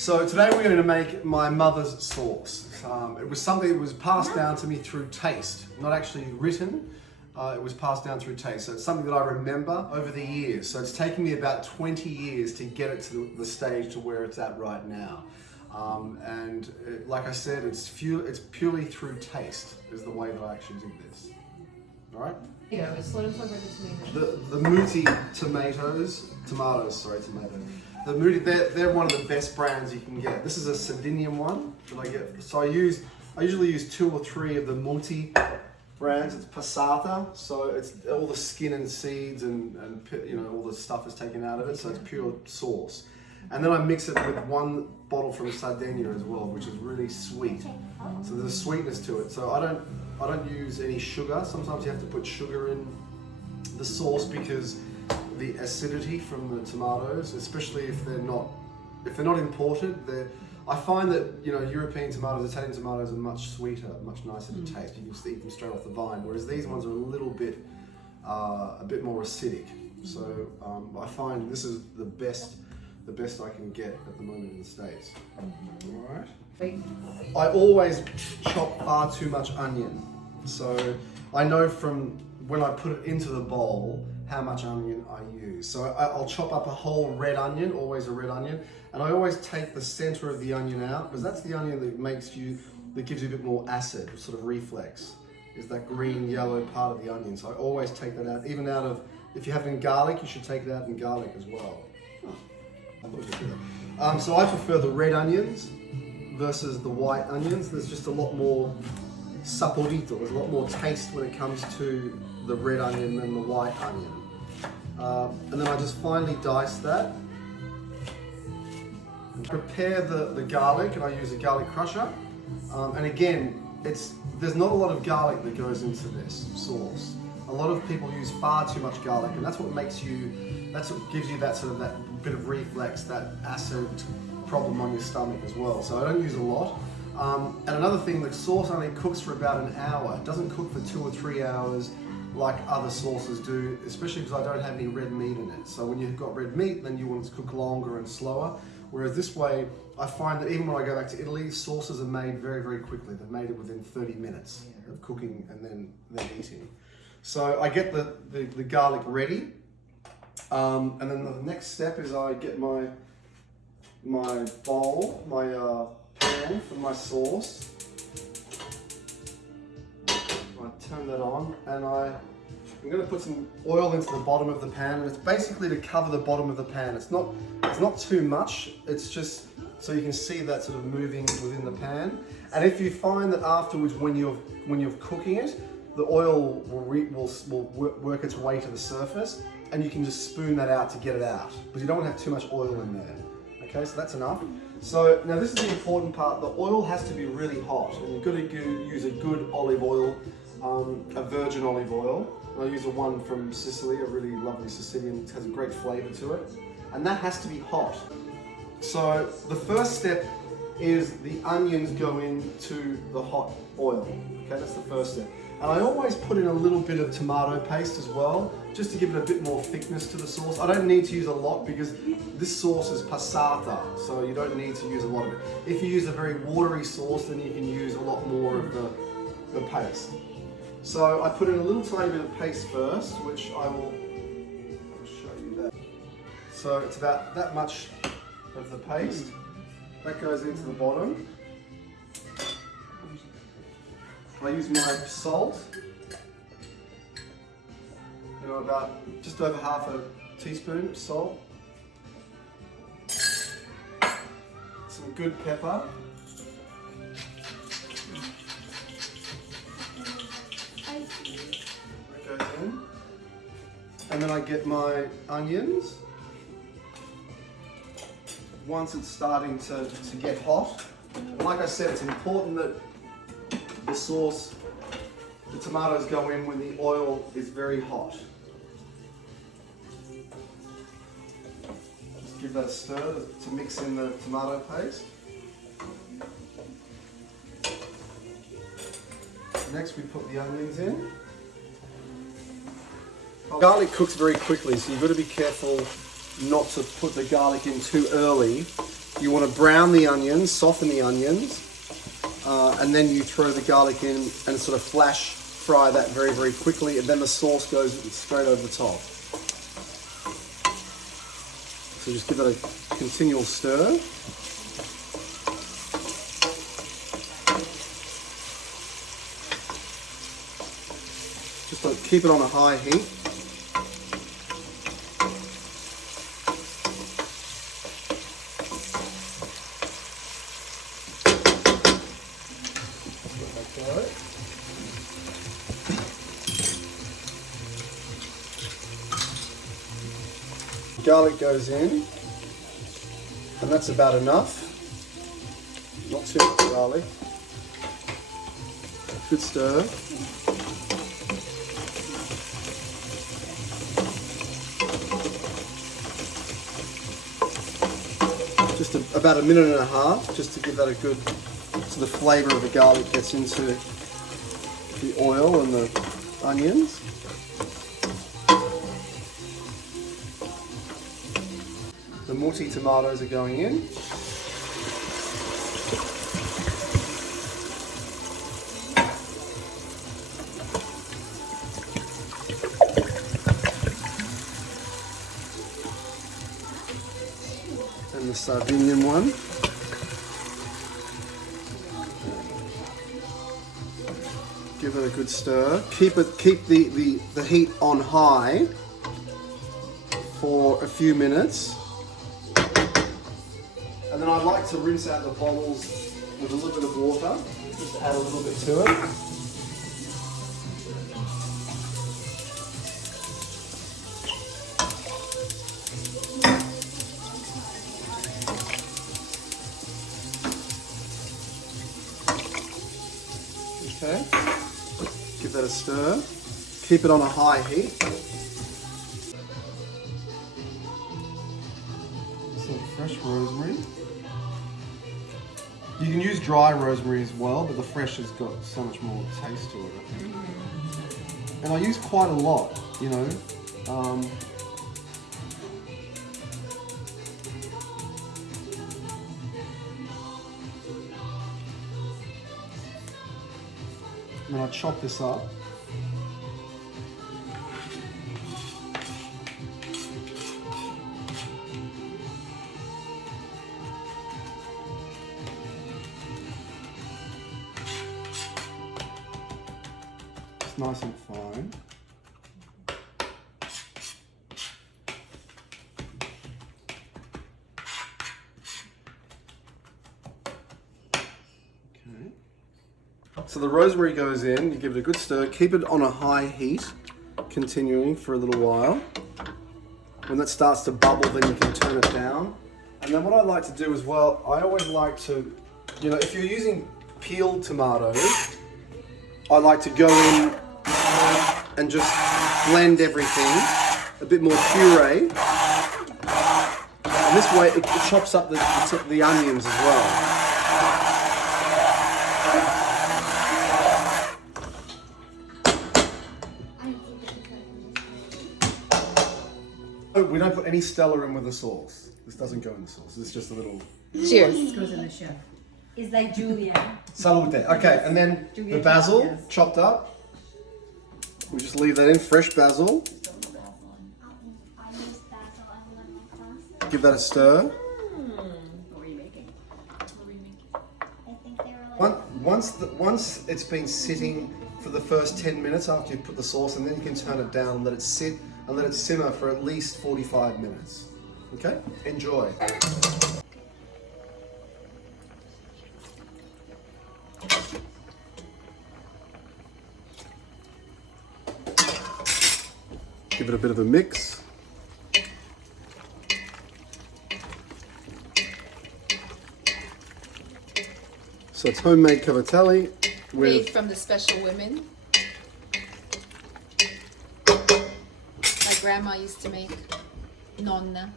So today we're going to make my mother's sauce. It was something that was passed down to me through taste, not actually written. It was passed down through taste. So it's something that I remember over the years. So it's taken me about 20 years to get it to the stage to where it's at right now. Like I said, it's purely through taste is the way that I actually do this. All right? Yeah, it's slow over the tomatoes. The Muti tomatoes. The Muti, they're one of the best brands you can get. This is a Sardinian one that I get. So I usually use 2 or 3 of the Muti brands. It's passata, so it's all the skin and seeds and all the stuff is taken out of it. So it's pure sauce. And then I mix it with 1 bottle from Sardinia as well, which is really sweet. So there's a sweetness to it. So I don't use any sugar. Sometimes you have to put sugar in the sauce because the acidity from the tomatoes, especially if they're not imported, I find that European tomatoes, Italian tomatoes are much sweeter, much nicer to taste. You can just eat them straight off the vine, whereas these ones are a bit more acidic. So I find this is the best I can get at the moment in the States. All right. I always chop far too much onion, so I know from when I put it into the bowl how much onion I use. So I'll chop up a whole red onion, always a red onion, and I always take the center of the onion out because that's the onion that gives you a bit more acid, sort of reflex, is that green yellow part of the onion. So I always take that out, even out of, if you have it in garlic, you should take it out in garlic as well. So I prefer the red onions versus the white onions. There's just a lot more saporito, there's a lot more taste when it comes to the red onion than the white onion. And then I just finely dice that. And prepare the garlic, and I use a garlic crusher. And again, there's not a lot of garlic that goes into this sauce. A lot of people use far too much garlic, and that's what gives you that sort of that bit of reflex, that acid problem on your stomach as well. So I don't use a lot. And another thing, the sauce only cooks for about an hour. It doesn't cook for 2 or 3 hours like other sauces do, especially because I don't have any red meat in it. So when you've got red meat, then you want it to cook longer and slower. Whereas this way, I find that even when I go back to Italy, sauces are made very, very quickly. They're made it within 30 minutes of cooking and then eating. So I get the garlic ready. And then the next step is I get my bowl, my pan for my sauce. I turn that on, and I'm going to put some oil into the bottom of the pan, and it's basically to cover the bottom of the pan. It's not too much. It's just so you can see that sort of moving within the pan. And if you find that afterwards, when you're cooking it, the oil will work its way to the surface, and you can just spoon that out to get it out, because you don't want to have too much oil in there. Okay, so that's enough. So now this is the important part. The oil has to be really hot, and you've got to use a good olive oil, a virgin olive oil. I use the one from Sicily, a really lovely Sicilian. It has a great flavor to it, and that has to be hot. So the first step is the onions go into the hot oil. Okay, that's the first step. And I always put in a little bit of tomato paste as well, just to give it a bit more thickness to the sauce. I don't need to use a lot because this sauce is passata, so you don't need to use a lot of it. If you use a very watery sauce, then you can use a lot more of the paste. So I put in a little tiny bit of paste first, which I'll show you that. So it's about that much of the paste. That goes into the bottom. I use my salt, about just over half a teaspoon of salt. Some good pepper. That goes in. And then I get my onions. Once it's starting to get hot, and like I said, it's important that the sauce, the tomatoes go in when the oil is very hot. Just give that a stir to mix in the tomato paste. Next we put the onions in. Garlic cooks very quickly, so you've got to be careful not to put the garlic in too early You want to brown the onions, soften the onions, and then you throw the garlic in and sort of flash fry that very, very quickly, and then the sauce goes straight over the top. So just give it a continual stir. Just keep it on a high heat. Garlic goes in, and that's about enough. Not too much garlic. Good stir. Just about a minute and a half, just to give that a good, so the flavour of the garlic gets into the oil and the onions. The multi tomatoes are going in. And the Sardinian one. Give it a good stir. Keep the heat on high for a few minutes. And then I'd like to rinse out the bottles with a little bit of water, just to add a little bit to it. Okay, give that a stir. Keep it on a high heat. Some fresh rosemary. You can use dry rosemary as well, but the fresh has got so much more taste to it, I think. And I use quite a lot, you know. And then I chop this up. It's nice and fine. So the rosemary goes in, you give it a good stir, keep it on a high heat, continuing for a little while. When that starts to bubble, then you can turn it down. And then what I like to do as well, I always like to, you know, if you're using peeled tomatoes, I like to go in and just blend everything, a bit more puree. And this way it chops up the onions as well. We don't put any Stella in with the sauce. This doesn't go in the sauce. It's just a little... Cheers. This goes in the chef. It's like Julia. Salute. Okay, and then Julia the basil yes. chopped up. We just leave that in, fresh basil. Give that a stir. What were you making? I think they were like... Once it's been sitting for the first 10 minutes after you put the sauce in, then you can turn it down and let it sit and let it simmer for at least 45 minutes. Okay? Enjoy. Give it a bit of a mix. So it's homemade cavatelli Made with from the special women. My grandma used to make nonna.